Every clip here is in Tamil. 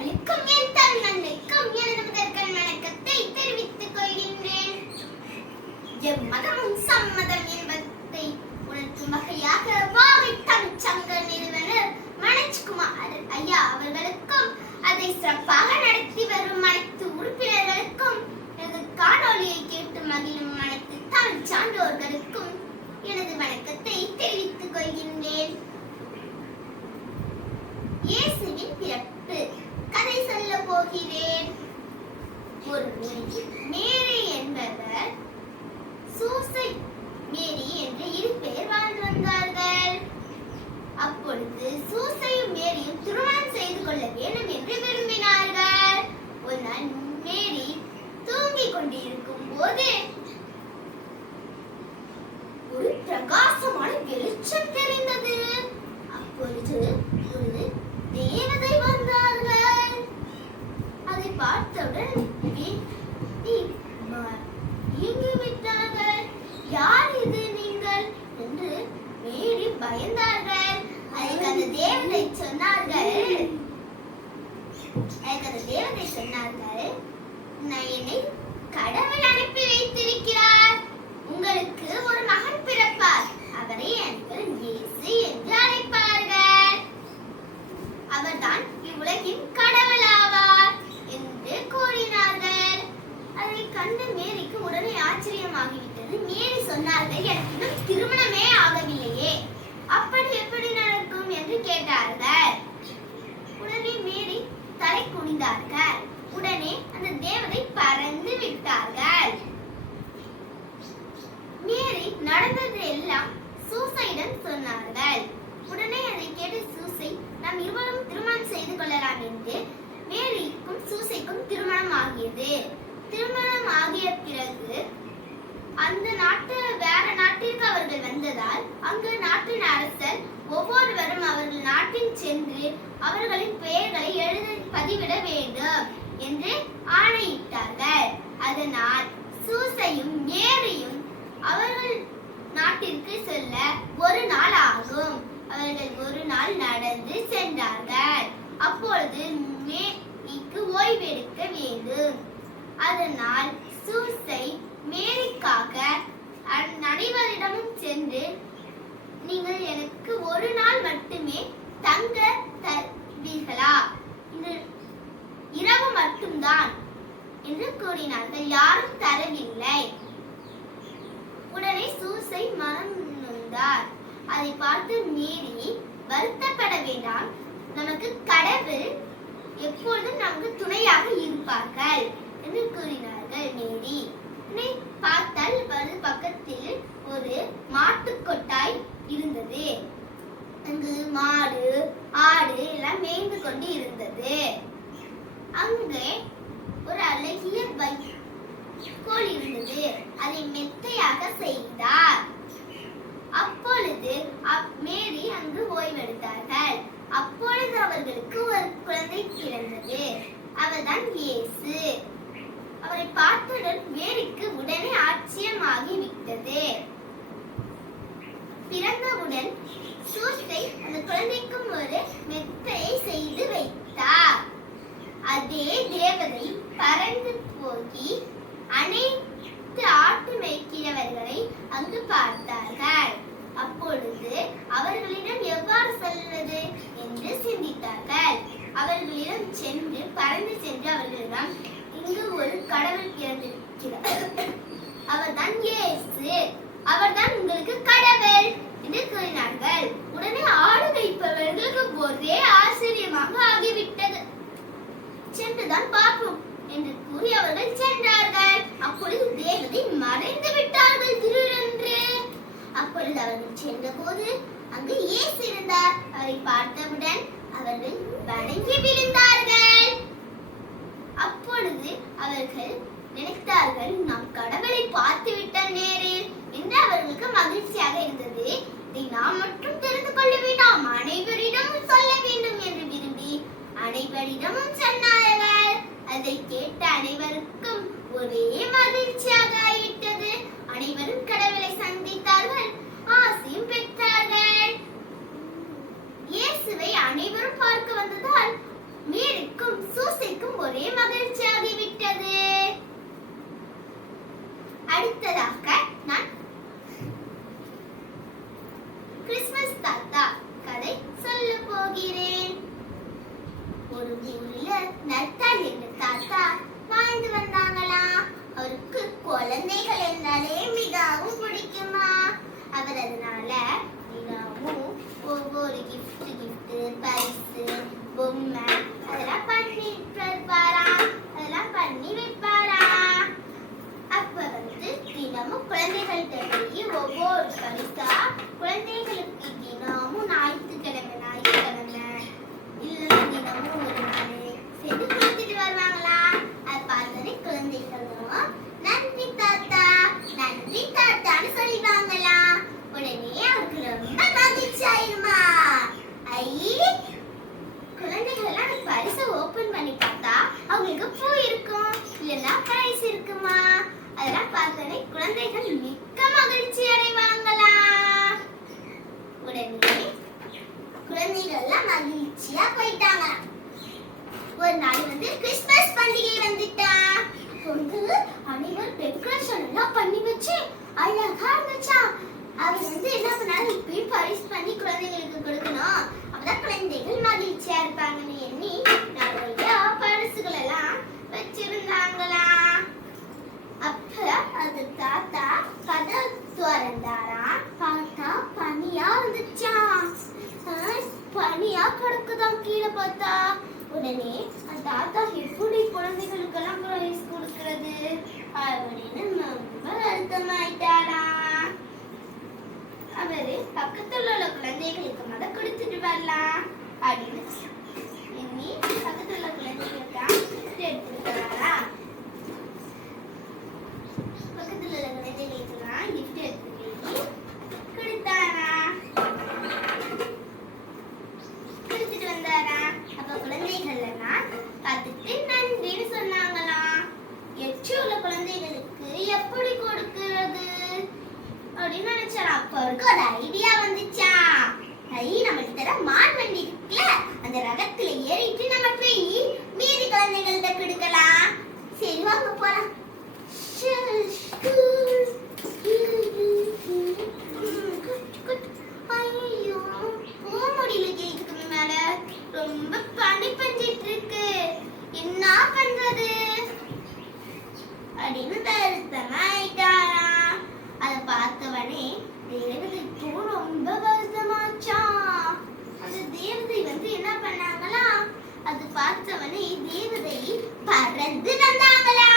தமிழுக்கும் என் தமிழ் மண்ணுக்கும் எனது முதற்கண் வணக்கத்தை தெரிவித்துக் கொள்கின்றேன். எம்மதமும் சம்மதம் என்பதை உணர்த்தும் வகையாக வாகை தமிழ் சங்க நிறுவனர் மனோஜ்குமார் ஐயா அவர்களுக்கும் அதை சிறப்பாக நடத்தி வரும் அனைத்து உறுப்பினர்களுக்கும் எனது காணொலியை கேட்டு மகிழும் அனைத்து தமிழ் சான்றோர்களுக்கும் எனது வணக்கத்தை தெரிவித்துக் கொள்கின்றேன் இயேசுவின் பிறப்பு கதை சொல்ல போகிறேன் ஒரு ஊரில் மேரி என்பவர் சூசை மேரி என்று இரு பேர் வாழ்ந்து வந்தார்கள் அப்பொழுது சூசையும் மேரியும் திருமணம் செய்து கொள்ள வேண்டும் என்று விரும்பினார்கள் ஒரு நாள் மேரி தூங்கிக் கொண்டிருக்கும் போது ஒரு பிரகாசமான வெளிச்சம் தெரிந்தது. அப்பொழுது ஒரு தேவதை வந்தார்கள். அதை பார்த்தவுடன் யார் இது நீங்கள் என்று மேரி பயந்தார்கள். அதுக்கு அந்த தேவதை சொன்னார்கள். அதுக்கு அந்த தேவதை சொன்னார்கள் நான் என்னை கடவுள் அனுப்பி வைத்திருக்கிறார். உங்களுக்கு ஒரு மகன் பிறப்பார். அவரை அனைவர் இயேசு என்று அழைப்பார்கள். அவர்தான் இவ்வுலகின் கடவுள் ஆவார் என்று கூறினார்கள். அதை கண்ட மேரிக்கு உடனே ஆச்சரியமாகிவிட்டது. மேரி சொன்னார்கள் எனக்கு இன்னும் திருமணமே ஆகவில்லையே. அப்படி எப்படி நடக்கும்? என்று கேட்டார்கள். உடனே மேரி தலை குனிந்தார்கள். தேவதை பறந்து விட்டார்கள். மேரி நடந்தது எல்லாம் சூசையிடம் சொன்னார்கள். உடனே அதை கேட்டு சூசை நாம் இருவரும் திருமணம் செய்து கொள்ளலாம் என்று மேரிக்கும் சூசைக்கும் திருமணம் ஆகியது திருமணம் ஆகிய பிறகு அந்த நாட்டு வேற நாட்டிற்கு அவர்கள் வந்ததால் அங்கு நாட்டின் அரசர் ஒவ்வொருவரும் அவர்கள் நாட்டில் சென்று அவர்களின் பெயர்களை எழுதி பதிவிட வேண்டும். என்று ஆணையிட்டார்கள். அதனால் சூசையும் மேரியும் அவர்கள் நாட்டிற்கு செல்ல ஒரு நாள் ஆகும். அவர்கள் ஒரு நாள் நடந்து சென்றார்கள். அப்பொழுது மேரிக்கு ஓய்வெடுக்க வேண்டும். அதனால் சூசை மேரிக்காக அனைவரிடமும் சென்று நீங்கள் எனக்கு ஒரு நாள் மட்டுமே தங்க தருவீர்களா? இது இரவு மட்டும்தான் என்று கூறினார்கள். யாரும் தரவில்லை. உடனே சூசை மனம் நொந்தார். அதை பார்த்து மீறி வருத்தப்பட வேண்டாம். நமக்கு கடவுள் எப்பொழுதும் நமக்கு துணையாக இருப்பார்கள் என்று கூறினார்கள் மேரி உடனே பார்த்தால் வலது பக்கத்தில் ஒரு மாட்டுக் கொட்டாய் இருந்தது. அங்கு மாடு ஆடு எல்லாம் மேய்ந்து கொண்டு இருந்தது. அங்கே ஒரு அழகிய வைக்கோல் இருந்தது. அதை மெத்தையாக செய்தார். அப்பொழுது மேரி அங்கு ஓய்வெடுத்தார்கள். அப்பொழுது அவர்களுக்கு ஒரு குழந்தை பிறந்தது. அவர்தான் இயேசு. அவரை பார்த்தவுடன் மேரிக்கு உடனே ஆச்சரியமாகி விட்டது. பிறந்தவுடன் சூசை அந்த குழந்தைக்கும் ஒரு மெத்தையை செய்து வைத்தார். அதே தேவதை பறந்து போகி அனைத்து ஆட்டு மேய்க்கிறவர்களை அங்கு பார்த்தார்கள். அப்பொழுது அவர்களிடம் எவ்வாறு செல்வது என்று சிந்தித்தார்கள். அவர்களிடம் சென்று பறந்து சென்று அவர்களிடம் இங்கு ஒரு கடவுள் பிறந்திருக்கிறார். அவர்தான் இயேசு. அவர்தான் உங்களுக்கு கடவுள் என்று கூறினார்கள். உடனே ஆடு கைப்பவர்களுக்கு ஒரே ஆச்சரியமாக தான் பார்ப்போம் என்று கூறி அவர்கள் சென்றார்கள். அப்பொழுது தேவதை மறைந்து விட்டார்கள் திடீரென்று. அப்பொழுது அவர்கள் சென்றபோது அங்கு இயேசு இருந்தார். அவரை பார்த்தவுடன் அவர்கள் வணங்கி விழுந்தார்கள். அப்பொழுது அவர்கள் நினைத்தார்கள் நாம் கடவுளை பார்த்து விட்ட நேரில் என்று அவர்களுக்கு மகிழ்ச்சியாக இருந்தது. இதை நாம் மட்டும் தெரிந்து கொள்ள வேண்டாம். அனைவரிடமும் சொல்ல வேண்டும் என்று விரும்பி அனைவரிடமும் சொன்னார் அதை கேட்ட அனைவருக்கும் ஒரே மகிழ்ச்சியாக ஆயிட்டது அனைவரும் கடவுளை சந்தித்தார்கள். ஆசையும் பெற்றார்கள். இயேசுவை அனைவரும் பார்க்க வந்ததால் மீருக்கும் சூசைக்கும் ஒரே மகிழ்ச்சியாகிவிட்டது. அடுத்ததாக குழந்தைகள் என்றாலே மிகவும் பிடிக்குமா? அவர் அதனால தினமும் ஒவ்வொரு கிஃப்ட் கிஃப்ட் பரிசு பொம்மை அதெல்லாம் பண்ணி இருப்பாரா அதெல்லாம் பண்ணி வைப்பாரா? அப்ப வந்து தினமும் குழந்தைகள்கிட்ட போய் ஒவ்வொரு பரிசா குழந்தை தினமும் ஞாயிற்றுக்கிழமை ஞாயிற்றுக்கிழமை இல்ல தினமும் ஒரு நாள் செஞ்சு கொடுத்துட்டு வருவாங்களா அது பார்த்தோன்னே குழந்தைகளும் நன்றி தாத்தா நன்றி தாத்தான்னு சொல்லிடுவாங்களா உடனே அவருக்கு ரொம்ப மகிழ்ச்சி ஆயிருமா ஐ குழந்தைகள் எல்லாம் அந்த பரிசை ஓபன் பண்ணி பார்த்தா அவங்களுக்கு பூ இருக்கும் இல்லைன்னா பிரைஸ் இருக்குமா? அதெல்லாம் பார்த்தோன்னே குழந்தைகள் மிக்க மகிழ்ச்சி அடைவாங்களா? உடனே குழந்தைகள் எல்லாம் மகிழ்ச்சியா போயிட்டாங்க. ஒரு நாள் வந்து கிறிஸ்மஸ் பண்டிகை வந்துட்டா. வந்து அனைவரும் டெக்கரேஷன் எல்லாம் பண்ணி வச்சு அழகா இருந்துச்சா? அவர் வந்து என்ன பண்ணாரு இப்பயும் பரிசு பண்ணி குழந்தைகளுக்கு கொடுக்கணும். அப்பதான் குழந்தைகள் மகிழ்ச்சியா இருப்பாங்கன்னு எண்ணி நிறைய பரிசுகள் எல்லாம் வச்சிருந்தாங்களா அப்ப அது தாத்தா கதை திறந்தாரா பார்த்தா பனியா வந்துச்சாம். பனியா கிடக்குதான் கீழே பார்த்தா. உடனே அந்த தாத்தா எப்படி குழந்தைகளுக்கெல்லாம் பிரைஸ் கொடுக்கறது அப்படின்னு ரொம்ப வருத்தமாயிட்டாரா அவரு பக்கத்துல உள்ள குழந்தைகளுக்கு மத கொடுத்துட்டு வரலாம் அப்படின்னு எண்ணி பக்கத்துல உள்ள குழந்தைகளுக்கு எடுத்துட்டு வராரா பக்கத்துல உள்ள குழந்தைகளுக்குலாம் எடுத்துட்டு கொடுத்துட்டு வந்தாரா அப்ப குழந்தைகள் எல்லாம் பார்த்துட்டு நன்றின்னு சொன்னாங்களாம் எச்சு உள்ள குழந்தைகளுக்கு எப்படி கொடுக்கிறது அப்படின்னு நினைச்சாரா அப்ப அவருக்கு ஒரு ஐடியா வந்துச்சா ஐ நம்ம தர மான் வண்டி இருக்குல்ல அந்த ரகத்துல ஏறிட்டு நம்ம போய் மீதி குழந்தைகள்கிட்ட கொடுக்கலாம். சரி வாங்க போலாம் போக முடியல கேக்குது மேல ரொம்ப பனி பஞ்சிட்டு இருக்கு என்ன பண்றது அப்படின்னு வருத்தமாயிட்டாராம் அதை பார்த்தவனே தேவதைக்கும் ரொம்ப வருத்தமாச்சாம் அந்த தேவதை வந்து என்ன பண்ணாங்களா அது பார்த்தவனே தேவதை பறந்து வந்தாங்களா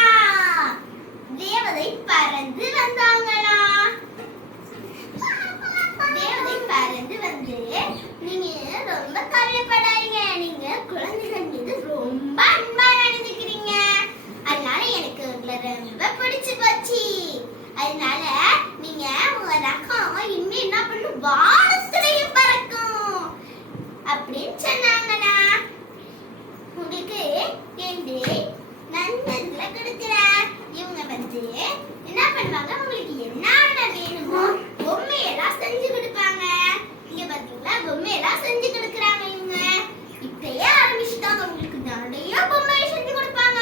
தேவதை பறந்து வந்தாங்களா தேவதை பறந்து வந்து நீங்க ரொம்ப கவலைப்படாதீங்க நீங்க குழந்தைகள் மீது ரொம்ப அன்பா நடந்துக்கிறீங்க அதனால எனக்கு உங்களை ரொம்ப பிடிச்சு போச்சு அதனால நீங்க உங்க ரகம் இனிமே என்ன பண்ணும் வானத்திலையும் பறக்கும் அப்படின்னு சொன்னாங்களா உங்களுக்கு ரெண்டு நண்பர்களை கொடுக்குற இவங்க என்ன பண்ணுவாங்க? உங்களுக்கு என்ன வேணுமோ பொம்மையெல்லாம் செஞ்சு கொடுப்பாங்க இங்க பாத்தீங்களா பொம்மையெல்லாம் செஞ்சு கொடுக்குறாங்க இவங்க இப்பயே ஆரம்பிச்சுட்டாங்க உங்களுக்கு நிறைய பொம்மை செஞ்சு கொடுப்பாங்க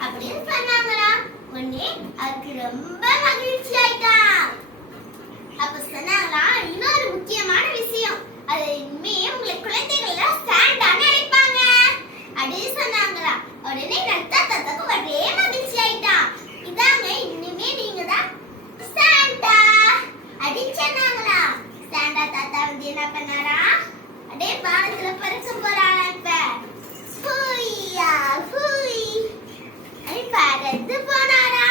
அப்படின்னு சொன்னாங்களா உடனே அதுக்கு ரொம்ப மகிழ்ச்சி ஆயிட்டா அப்ப சொன்னாங்களா இன்னொரு முக்கியமான விஷயம் அது இனிமே உங்களை குழந்தைகள் ஸ்டாண்டான்னு அழைப்பாங்க அப்படின்னு சொன்னாங்களா உடனே நத்தா தாத்தாக்கு ஒரே மகிழ்ச்சி ஆயிட்டா இதாங்க இனிமே நீங்க தான் சாண்டா அப்படின்னு சொன்னாங்களா சாண்டா தாத்தா வந்து என்ன பண்ணாரா அப்படியே வானத்துல பறக்க போறாளா இப்ப ஹூய்யா ஹூய் அப்படி பறந்து போனாரா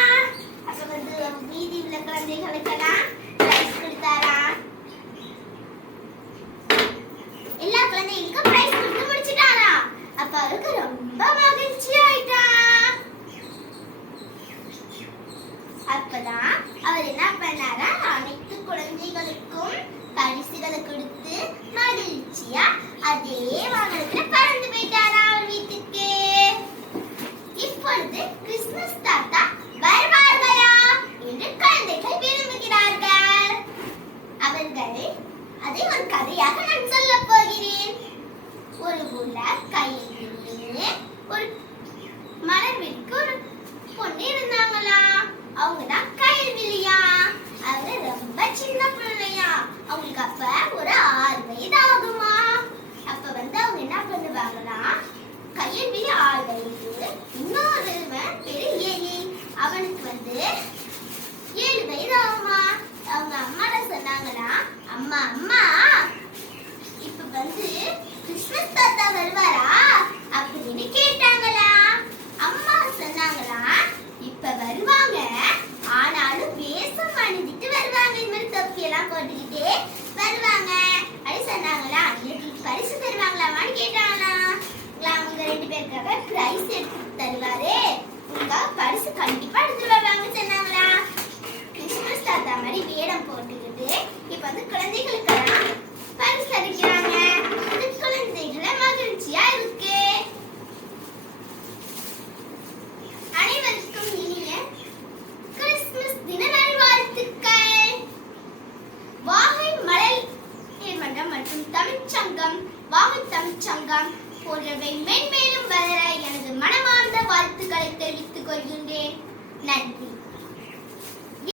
அப்ப வந்து வீதி உள்ள குழந்தைகளுக்கெல்லாம் பிரைஸ் கொடுத்தாரா எல்லா குழந்தைகளுக்கும் பிரைஸ் கொடுத்து முடிச்சிட்டாரா அப்ப அவருக்கு ரொம்ப மகிழ்ச்சி ஆயிட்டா அப்பதான் அவர் என்ன பண்ணாரா? அனைத்து குழந்தைகளுக்கும் பரிசுகளை கொடுத்து மகிழ்ச்சியா அதே வாகனத்துல பறந்து போயிட்டாரா அவர் வீட்டுக்கு? இப்பொழுது கிறிஸ்துமஸ் தாத்தா வருவார்களா என்று குழந்தைகள் விரும்புகிறார்கள். அவர்கள் அதை ஒரு கதையாக நான் சொல்ல போகிறேன். ஒரு ஊர்ல சின்ன பிள்ளையா? அவங்களுக்கு அப்ப ஒரு ஆறு வயது ஆகுமா அப்ப வந்து அவங்க என்ன பண்ணுவாங்கன்னா கல்வி ஆறு வயது இன்னொரு பெரிய ஏழி அவனுக்கு வந்து ஏழு வயது ஆகுமா அவங்க அம்மாட்ட சொன்னாங்கன்னா அம்மா அம்மா இப்ப வந்து கிறிஸ்மஸ் தாத்தா வருவாரா? வருவாங்க. ஆனாலும் வேஷம் அணிஞ்சிட்டு வருவாங்க. இந்த மாதிரி தொப்பியெல்லாம் போட்டுக்கிட்டே வருவாங்க. அப்படி சொன்னாங்களா? இன்னைக்கு பரிசு தருவாங்களாமான்னு கேட்டாங்களாம் அவங்க ரெண்டு பேருக்காக பிரைஸ் எடுத்து தருவாரு. உங்க பரிசு கண்டிப்பா எடுத்துட்டு வருவாங்கன்னு சொன்னாங்களா? கிறிஸ்மஸ் தாத்தா மாதிரி வேடம் போட்டுக்கிட்டு இப்ப வந்து குழந்தைகளுக்கு